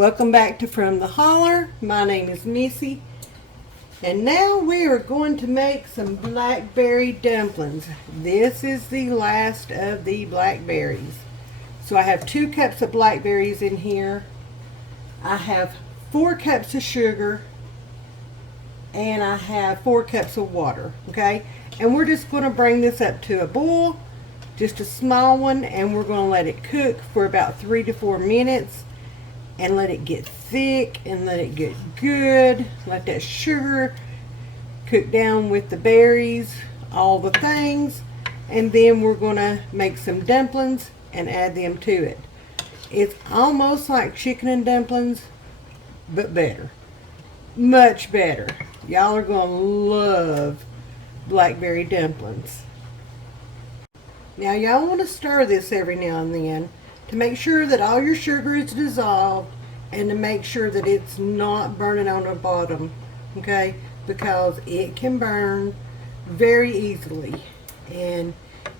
Welcome back to From the Holler. My name is Missy, and now we are going to make some blackberry dumplings. This is the last of the blackberries. So I have 2 cups of blackberries in here. I have 4 cups of sugar, and I have 4 cups of water, okay? And we're just going to bring this up to a boil, just a small one, and we're going to let it cook for about 3 to 4 minutes and let it get thick and let it get good. Let that sugar cook down with the berries, all the things, and then we're going to make some dumplings and add them to it. It's almost like chicken and dumplings, but better. Much better. Y'all are going to love blackberry dumplings. Now y'all want to stir this every now and then to make sure that all your sugar is dissolved and to make sure that it's not burning on the bottom, okay? Because it can burn very easily, and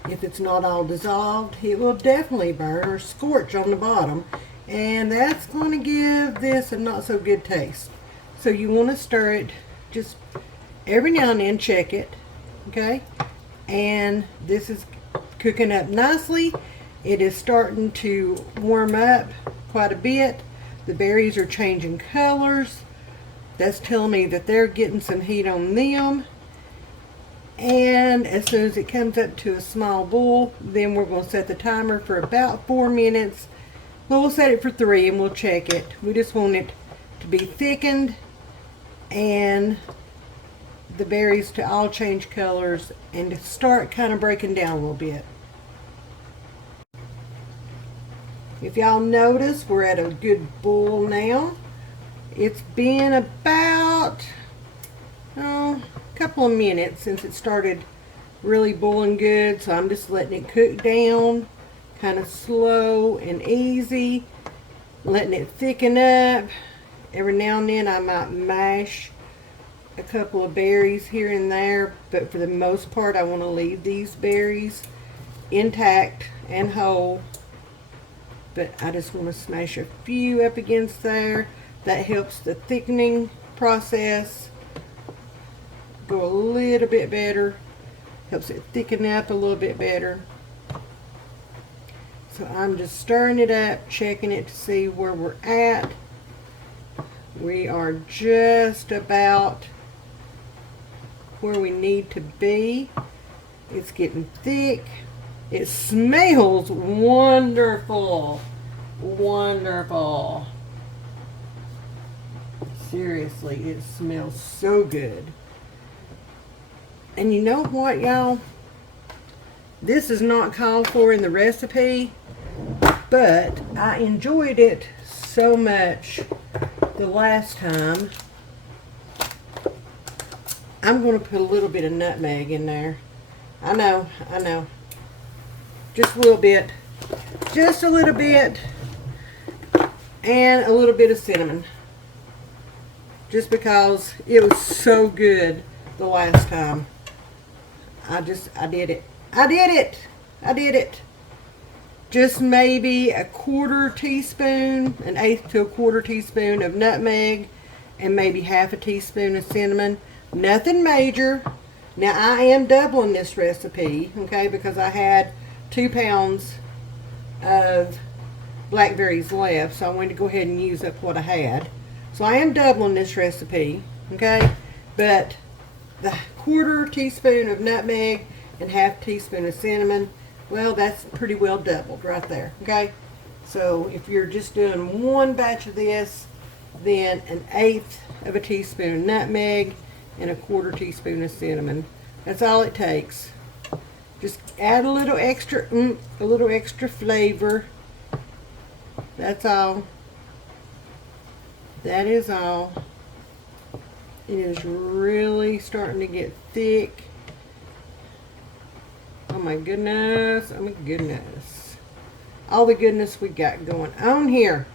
if it's not all dissolved, it will definitely burn or scorch on the bottom, and that's going to give this a not so good taste. So you want to stir it just every now and then, check it, okay? And this is cooking up nicely. It is starting to warm up quite a bit. The berries are changing colors. That's telling me that they're getting some heat on them. And as soon as it comes up to a small boil, then we're going to set the timer for about 4 minutes. Well, we'll set it for 3 and we'll check it. We just want it to be thickened and the berries to all change colors and to start kind of breaking down a little bit. If y'all notice, we're at a good boil now. It's been about a couple of minutes since it started really boiling good, so I'm just letting it cook down kind of slow and easy, letting it thicken up. Every now and then I might mash a couple of berries here and there, but for the most part I want to leave these berries intact and whole. But I just want to smash a few up against there. That helps the thickening process go a little bit better. Helps it thicken up a little bit better. So I'm just stirring it up, checking it to see where we're at. We are just about where we need to be. It's getting thick. It smells wonderful. Wonderful. Seriously, it smells so good. And you know what, y'all? This is not called for in the recipe, but I enjoyed it so much the last time. I'm going to put a little bit of nutmeg in there. I know. Just a little bit. Just a little bit. And a little bit of cinnamon. Just because it was so good the last time. I did it. I did it. Just maybe a 1/4 teaspoon, an 1/8 to a 1/4 teaspoon of nutmeg, and maybe 1/2 teaspoon of cinnamon. Nothing major. Now I am doubling this recipe, okay, because I had 2 pounds of blackberries left, so I wanted to go ahead and use up what I had. So I am doubling this recipe, okay, but the 1/4 teaspoon of nutmeg and 1/2 teaspoon of cinnamon, well, that's pretty well doubled right there, okay? So if you're just doing 1 batch of this, then an 1/8 of a teaspoon of nutmeg and a 1/4 teaspoon of cinnamon. That's all it takes. Just add a little extra flavor. That's all. That is all. It is really starting to get thick. Oh my goodness. Oh my goodness. All the goodness we got going on here.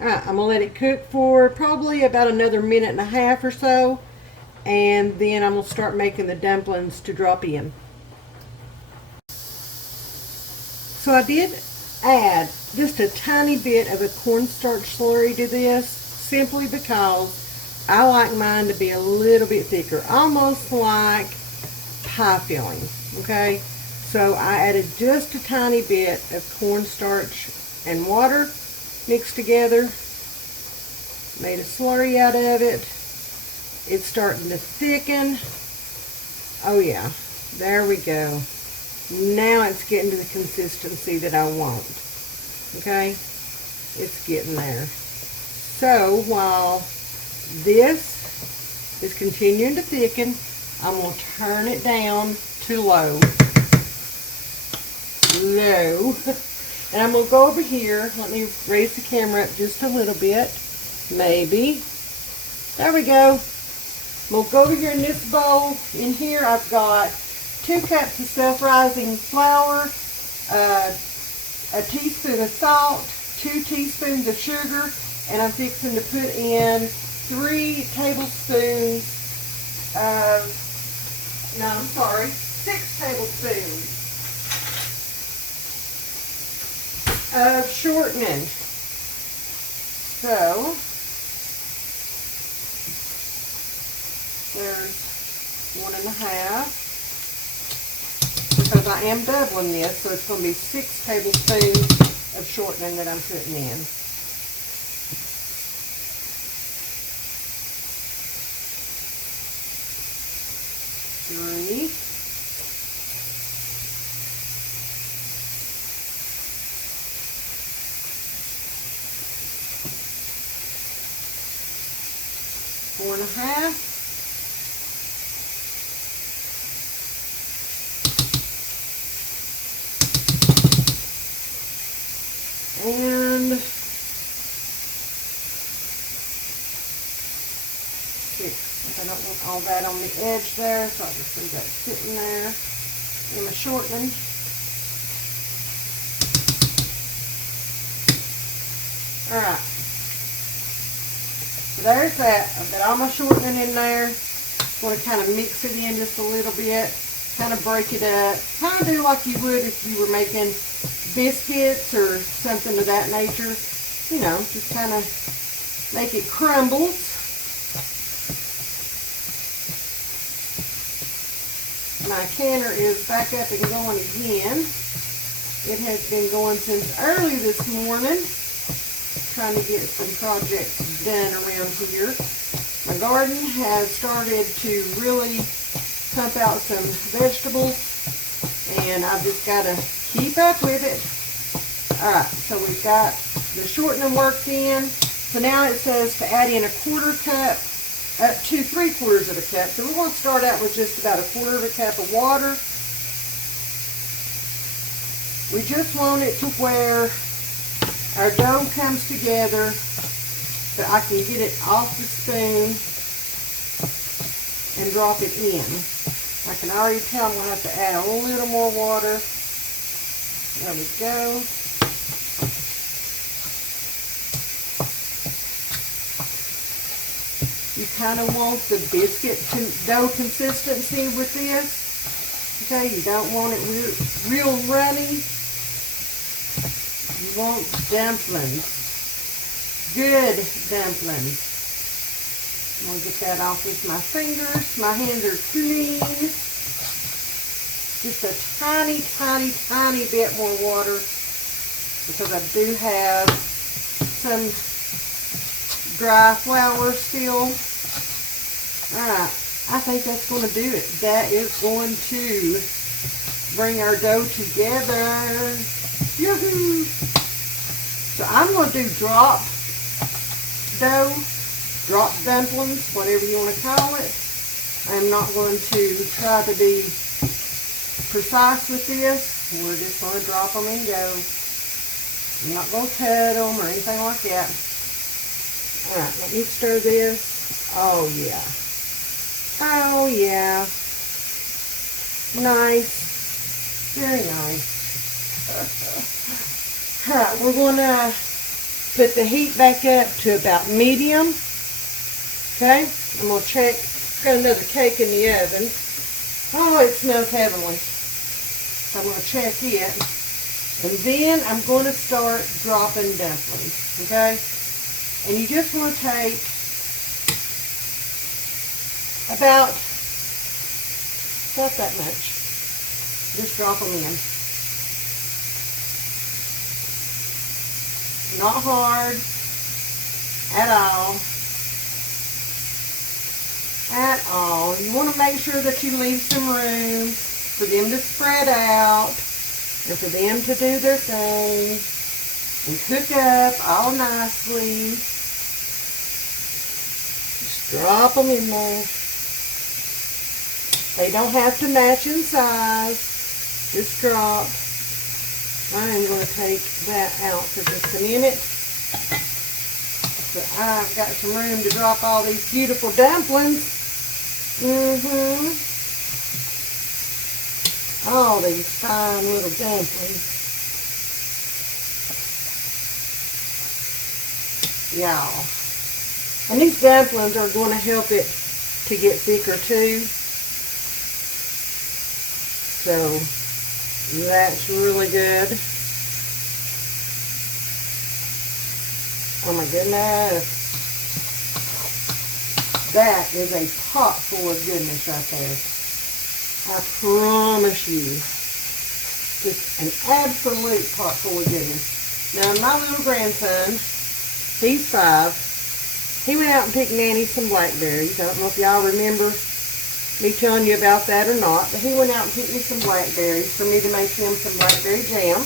Alright, I'm going to let it cook for probably about another 1.5 minutes or so. And then I'm going to start making the dumplings to drop in. So I did add just a tiny bit of a cornstarch slurry to this, simply because I like mine to be a little bit thicker, almost like pie filling, okay? So I added just a tiny bit of cornstarch and water mixed together, made a slurry out of it. It's starting to thicken. Oh yeah, there we go. Now it's getting to the consistency that I want. Okay, it's getting there. So while this is continuing to thicken, I'm going to turn it down to low. Low. And I'm going to go over here. Let me raise the camera up just a little bit. Maybe. There we go. We'll go over here in this bowl. In here I've got 2 cups of self-rising flour, a teaspoon of salt, 2 teaspoons of sugar, and I'm fixing to put in 3 tablespoons of, 6 tablespoons of shortening. So, there's 1.5, because I am doubling this, so it's going to be 6 tablespoons of shortening that I'm putting in. 3. 4.5. And 6. I don't want all that on the edge there, so I'll just leave that sitting there. And my shortening. Alright. So there's that. I've got all my shortening in there. I'm going to kind of mix it in just a little bit. Kind of break it up. Kind of do like you would if you were making biscuits or something of that nature. You know, just kind of make it crumbles. My canner is back up and going again. It has been going since early this morning, trying to get some projects done around here. My garden has started to really pump out some vegetables, and I've just got to keep up with it. Alright, so we've got the shortening worked in. So now it says to add in 1/4 cup up to 3/4 of a cup. So we're going to start out with just about 1/4 cup of water. We just want it to where our dough comes together, so I can get it off the spoon and drop it in. I can already tell I'm going to have to add a little more water. There we go. You kind of want the biscuit dough consistency with this. Okay, you don't want it real runny. You want dumplings. Good dumplings. I'm going to get that off with my fingers. My hands are clean. Just a tiny, tiny, tiny bit more water, because I do have some dry flour still. Alright, I think that's going to do it. That is going to bring our dough together. Yoo-hoo! So I'm going to do drop dough, drop dumplings, whatever you want to call it. I'm not going to try to be precise with this. We're just going to drop them and go. I'm not going to cut them or anything like that. Alright, let me stir this. Oh yeah. Oh yeah. Nice. Very nice. Alright, we're going to put the heat back up to about medium. Okay, I'm going to check. Got another cake in the oven. Oh, it smells heavenly. So I'm going to check it. And then I'm going to start dropping dumplings, okay? And you just want to take about that much. Just drop them in. Not hard at all. At all. You want to make sure that you leave some room for them to spread out and for them to do their thing and cook up all nicely. Just drop them in there. They don't have to match in size. Just drop. I'm going to take that out for just a minute. So I've got some room to drop all these beautiful dumplings. All these fine little dumplings. Y'all. And these dumplings are going to help it to get thicker too. So that's really good. Oh my goodness. That is a pot full of goodness right there. I promise you. Just an absolute pot full of goodness. Now my little grandson, he's 5. He went out and picked Nanny some blackberries. I don't know if y'all remember me telling you about that or not, but he went out and picked me some blackberries for me to make him some blackberry jam.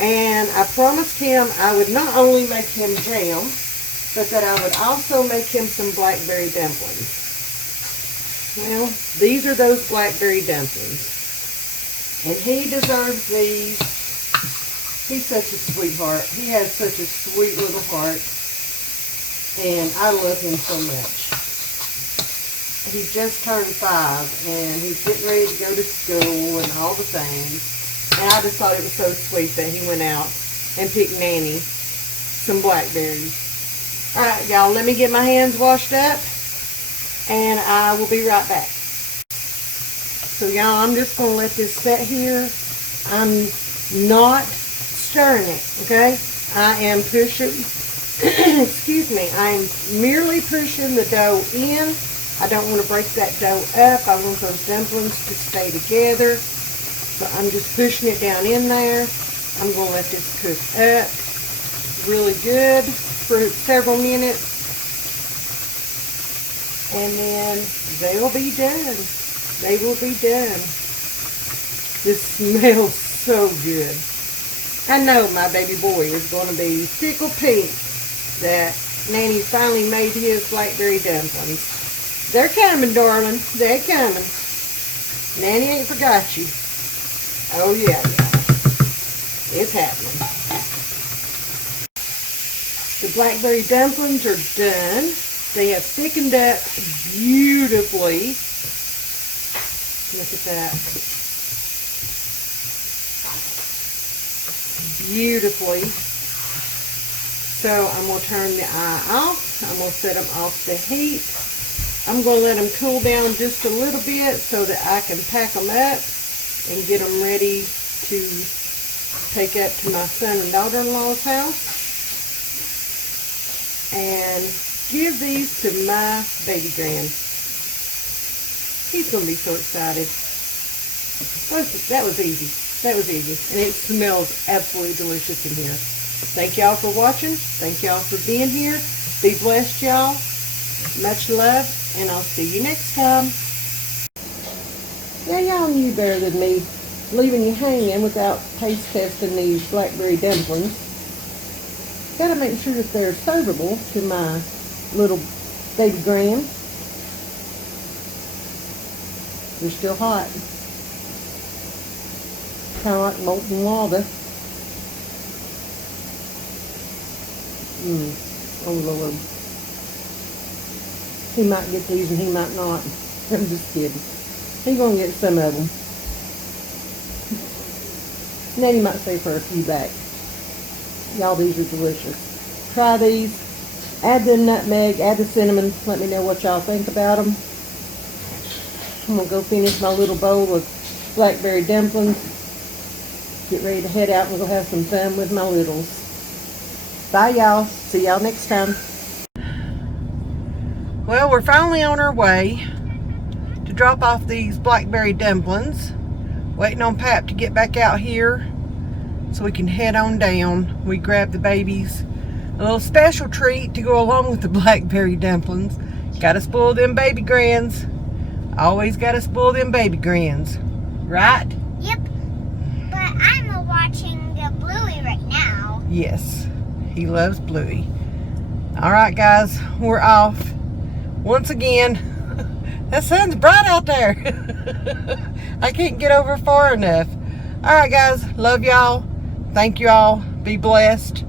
And I promised him I would not only make him jam, but that I would also make him some blackberry dumplings. Well, these are those blackberry dumplings. And he deserves these. He's such a sweetheart. He has such a sweet little heart. And I love him so much. He just turned 5 and he's getting ready to go to school and all the things. And I just thought it was so sweet that he went out and picked Nanny some blackberries. Alright, y'all, let me get my hands washed up and I will be right back. So, y'all, I'm just going to let this set here. I'm not stirring it, okay? I am pushing, excuse me, I'm merely pushing the dough in. I don't want to break that dough up. I want those dumplings to stay together. So I'm just pushing it down in there. I'm going to let this cook up really good for several minutes. And then they'll be done. They will be done. This smells so good. I know my baby boy is going to be tickled pink that Nanny finally made his blackberry dumplings. They're coming, darling. They're coming. Nanny ain't forgot you. Oh, yeah. It's happening. The blackberry dumplings are done. They have thickened up beautifully. Look at that. Beautifully. So I'm going to turn the eye off. I'm going to set them off the heat. I'm going to let them cool down just a little bit so that I can pack them up and get them ready to take up to my son and daughter-in-law's house and give these to my baby grand. He's going to be so excited. That was easy. That was easy. And it smells absolutely delicious in here. Thank y'all for watching. Thank y'all for being here. Be blessed, y'all. Much love. And I'll see you next time. Yeah, y'all knew better than me leaving you hanging without taste testing these blackberry dumplings. Gotta make sure that they're servable to my little baby grand. They're still hot. Kind of like molten lava. Oh Lord. He might get these and he might not. I'm just kidding. He's going to get some of them. Nanny might stay for a few back. Y'all, these are delicious. Try these. Add the nutmeg, add the cinnamon. Let me know what y'all think about them. I'm going to go finish my little bowl of blackberry dumplings. get ready to head out and go have some fun with my littles. Bye, y'all. See y'all next time. Well, we're finally on our way to drop off these Blackberry dumplings. Waiting on Pap to get back out here so we can head on down. We grabbed the babies a little special treat to go along with the Blackberry dumplings. Gotta spoil them baby grands. Always gotta spoil them baby grands. Right? Yep. But I'm watching the Bluey right now. Yes. He loves Bluey. Alright guys, we're off. Once again, that sun's bright out there. I can't get over far enough. Alright guys, love y'all. Thank you all. Be blessed.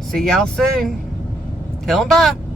See y'all soon. Tell them bye.